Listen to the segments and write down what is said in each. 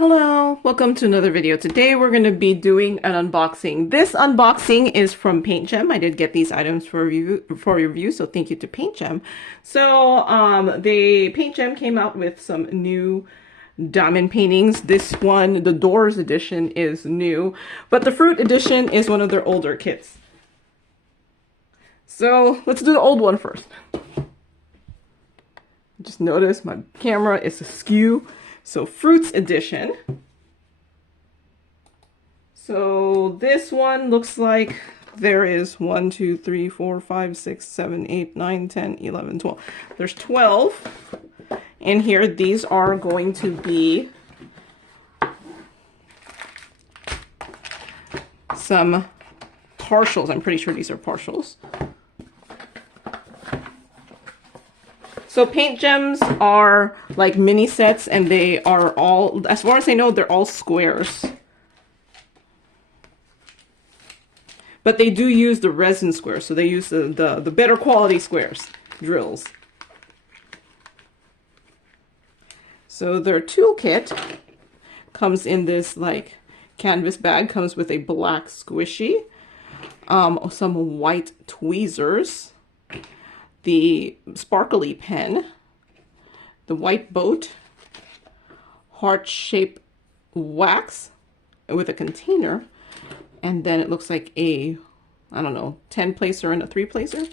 Hello, welcome to another video. Today we're going to be doing an unboxing. This unboxing is from PaintGem. I did get these items for review, so thank you to PaintGem. So the PaintGem came out with some new diamond paintings. This one, the Doors edition, is new, but the Fruit edition is one of their older kits. So let's do the old one first. Just notice my camera is askew. So Fruits edition. So this one looks like there is 1, 2, 3, 4, 5, 6, 7, 8, 9, 10, 11, 12. There's 12 in here. These are going to be some partials. I'm pretty sure these are partials. So PaintGems are like mini sets, and they are all, as far as I know, they're all squares. But they do use the resin squares, so they use the better quality squares, drills. So their toolkit comes in this like canvas bag, comes with a black squishy, some white tweezers, the sparkly pen, the white boat, heart-shaped wax with a container, and then it looks like a, I don't know, 10-placer and a 3-placer.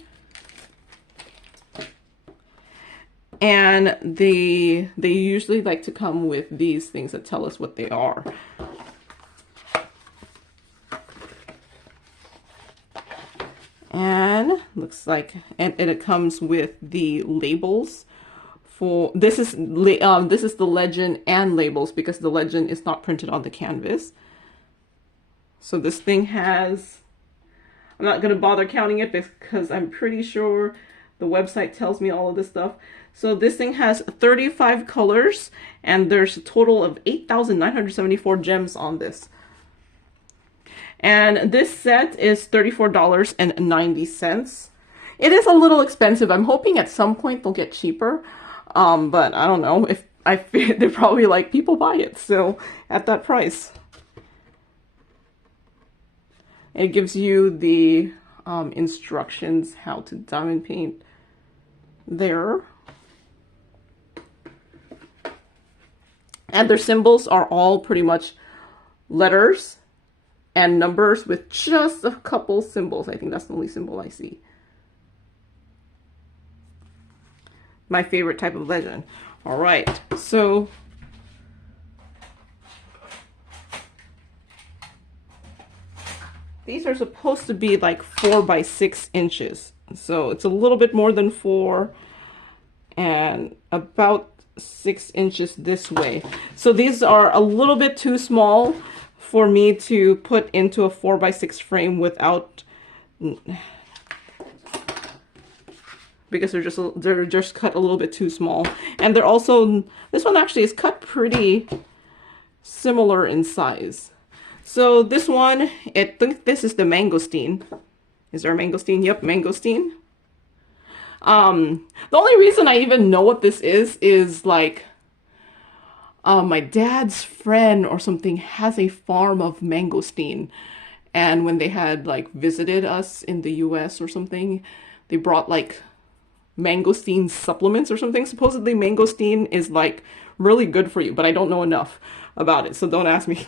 And they usually like to come with these things that tell us what they are. And looks like, and it comes with the labels for, this is the legend and labels, because the legend is not printed on the canvas. So this thing has, I'm not going to bother counting it because I'm pretty sure the website tells me all of this stuff. So this thing has 35 colors, and there's a total of 8,974 gems on this. And this set is $34.90. It is a little expensive. I'm hoping at some point they'll get cheaper. But I don't know, if I feel they're probably like, people buy it, so at that price. It gives you the instructions how to diamond paint there. And their symbols are all pretty much letters and numbers with just a couple symbols. I think that's the only symbol I see. My favorite type of legend. All right, so these are supposed to be like 4 by 6 inches. So it's a little bit more than 4 and about 6 inches this way. So these are a little bit too small for me to put into a 4 by 6 frame without, because they're just cut a little bit too small. And they're also, this one actually is cut pretty similar in size. So this one, I think this is the mangosteen. Is there a mangosteen? Yep, mangosteen. The only reason I even know what this is like, my dad's friend or something has a farm of mangosteen, and when they had like visited us in the US or something, they brought like mangosteen supplements or something. Supposedly mangosteen is like really good for you, but I don't know enough about it, so don't ask me.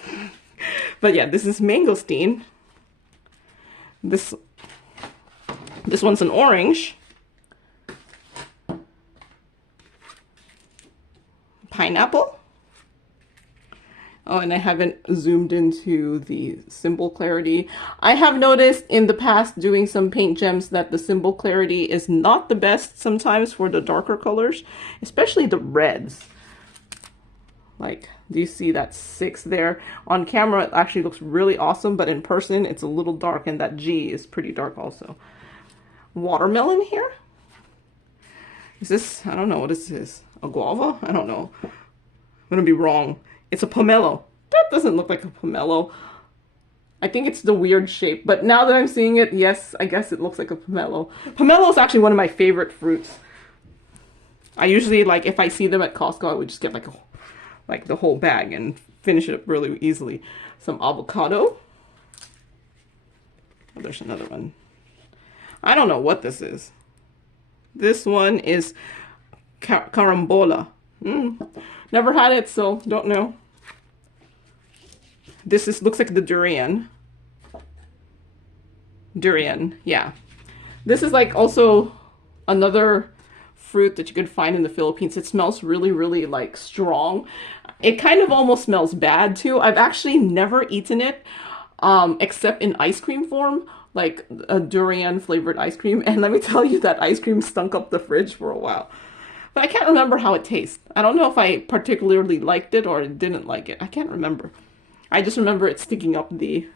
But yeah, this is mangosteen. This one's an orange. Pineapple. Oh, and I haven't zoomed into the symbol clarity. I have noticed in the past doing some paint gems that the symbol clarity is not the best sometimes for the darker colors, especially the reds. Like, do you see that 6 there? On camera, it actually looks really awesome, but in person, it's a little dark, and that G is pretty dark also. Watermelon here? Is this, I don't know, what is this? A guava? I don't know. I'm gonna be wrong. It's a pomelo. That doesn't look like a pomelo. I think it's the weird shape, but now that I'm seeing it, yes, I guess it looks like a pomelo. Pomelo is actually one of my favorite fruits. I usually, like, if I see them at Costco, I would just get like a like the whole bag and finish it up really easily. Some avocado. Oh, there's another one. I don't know what this is. This one is carambola. Never had it, so don't know. This looks like the durian. Durian, yeah. This is like also another fruit that you can find in the Philippines. It smells really, really like strong. It kind of almost smells bad too. I've actually never eaten it except in ice cream form, like a durian flavored ice cream. And let me tell you, that ice cream stunk up the fridge for a while. But I can't remember how it tastes. I don't know if I particularly liked it or didn't like it. I can't remember. I just remember it sticking up the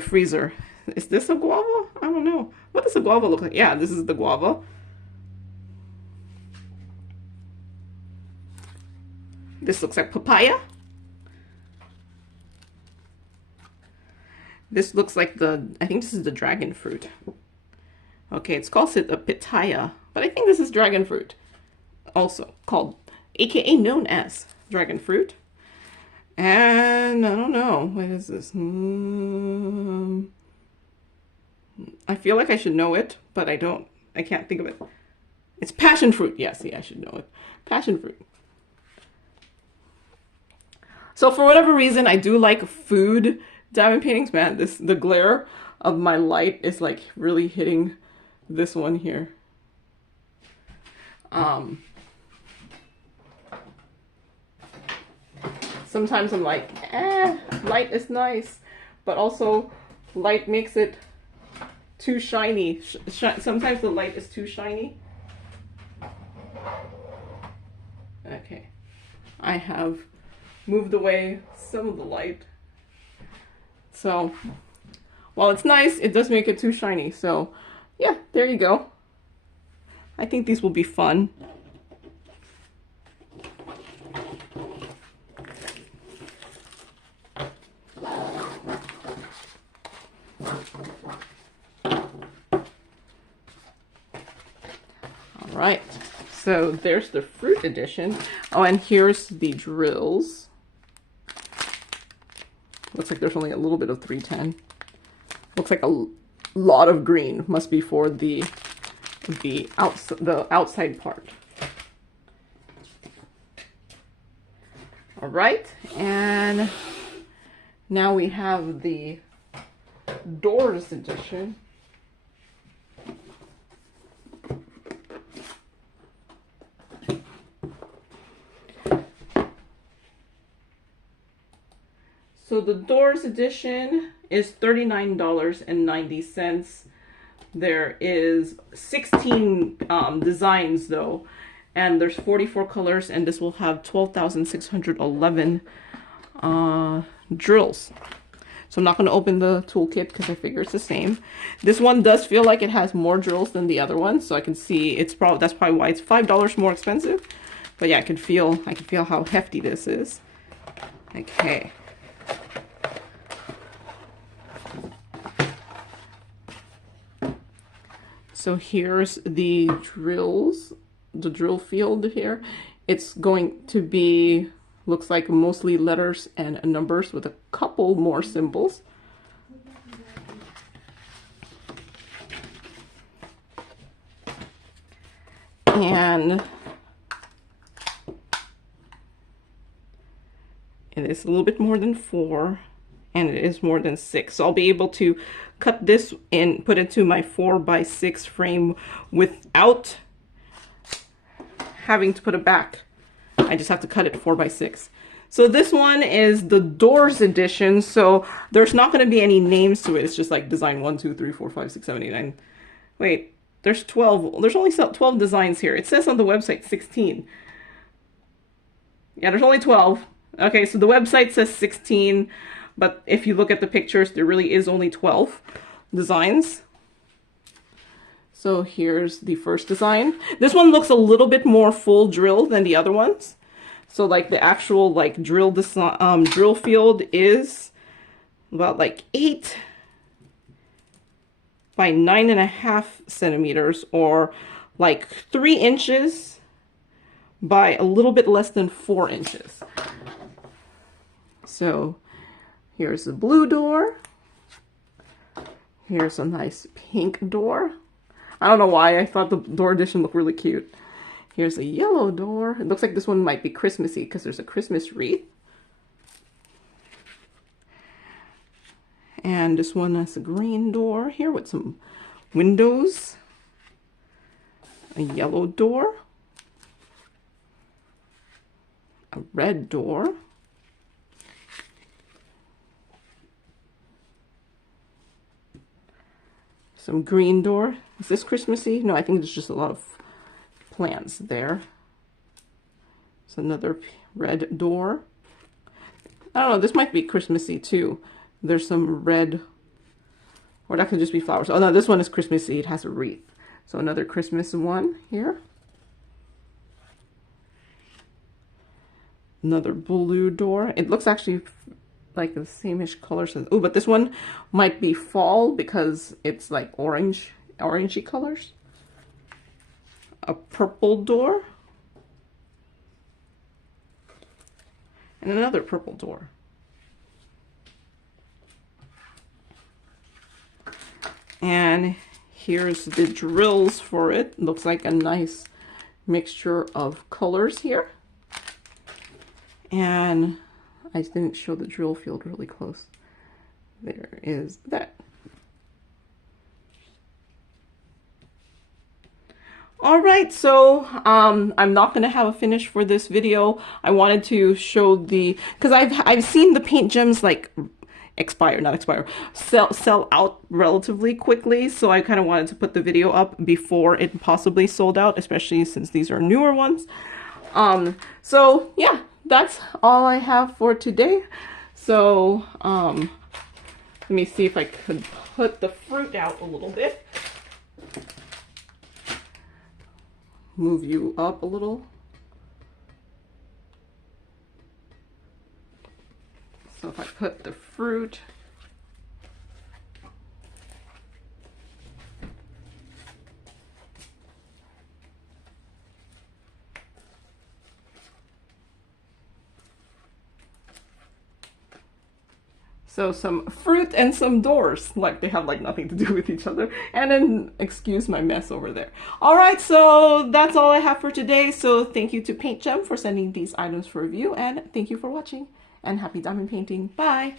freezer. Is this a guava? I don't know. What does a guava look like? Yeah, this is the guava. This looks like papaya. This looks like I think this is the dragon fruit. Okay, it's called a pitaya, but I think this is dragon fruit. Also called, aka known as dragon fruit. And I don't know, what is this? I feel like I should know it, but I don't. I can't think of it. It's passion fruit. Yes, yeah, I should know it. Passion fruit. So for whatever reason, I do like food diamond paintings. Man, the glare of my light is like really hitting this one here. Sometimes I'm like, light is nice, but also light makes it too shiny. Sometimes the light is too shiny. Okay, I have moved away some of the light. So while it's nice, it does make it too shiny. So yeah, there you go. I think these will be fun. Right, so there's the fruit edition. Oh, and here's the drills. Looks like there's only a little bit of 310. Looks like a lot of green. Must be for the outside part. All right, and now we have the doors edition. So the doors edition is $39.90. There is 16 designs though, and there's 44 colors, and this will have 12,611 drills. So I'm not going to open the toolkit because I figure it's the same. This one does feel like it has more drills than the other one, so I can see that's probably why it's $5 more expensive. But yeah, I can feel how hefty this is. Okay. So here's the drills, the drill field here. It's going to be, looks like mostly letters and numbers with a couple more symbols. And it is a little bit more than 4, and it is more than 6. So I'll be able to cut this and put it into my 4x6 frame without having to put it back. I just have to cut it 4x6. So this one is the doors edition. So there's not going to be any names to it. It's just like design 1, 2, 3, 4, 5, 6, 7, 8, 9. Wait, there's 12. There's only 12 designs here. It says on the website 16. Yeah, there's only 12. Okay, so the website says 16. But if you look at the pictures, there really is only 12 designs. So here's the first design. This one looks a little bit more full drill than the other ones. So like the actual like drill field is about like 8 by 9.5 centimeters, or like 3 inches by a little bit less than 4 inches. So here's the blue door. Here's a nice pink door. I don't know why I thought the door addition looked really cute. Here's a yellow door. It looks like this one might be Christmassy because there's a Christmas wreath. And this one has a green door here with some windows. A yellow door. A red door. Some green door. Is this Christmassy? No, I think there's just a lot of plants there. It's another red door. I don't know, this might be Christmassy too. There's some red, or that could just be flowers. Oh no, this one is Christmassy. It has a wreath. So another Christmas one here. Another blue door. It looks actually like the same-ish colors. Oh, but this one might be fall because it's like orangey colors. A purple door. And another purple door. And here's the drills for it. Looks like a nice mixture of colors here. And I didn't show the drill field really close. There is that. All right, so I'm not gonna have a finish for this video. I wanted to show because I've seen the paint gems like sell out relatively quickly. So I kind of wanted to put the video up before it possibly sold out, especially since these are newer ones. So yeah, that's all I have for today. So let me see if I could put the fruit out a little bit. Move you up a little. So if I put the fruit, so some fruit and some doors, like they have like nothing to do with each other. And then excuse my mess over there. All right, so that's all I have for today. So thank you to PaintGem for sending these items for review, and thank you for watching, and happy diamond painting. Bye.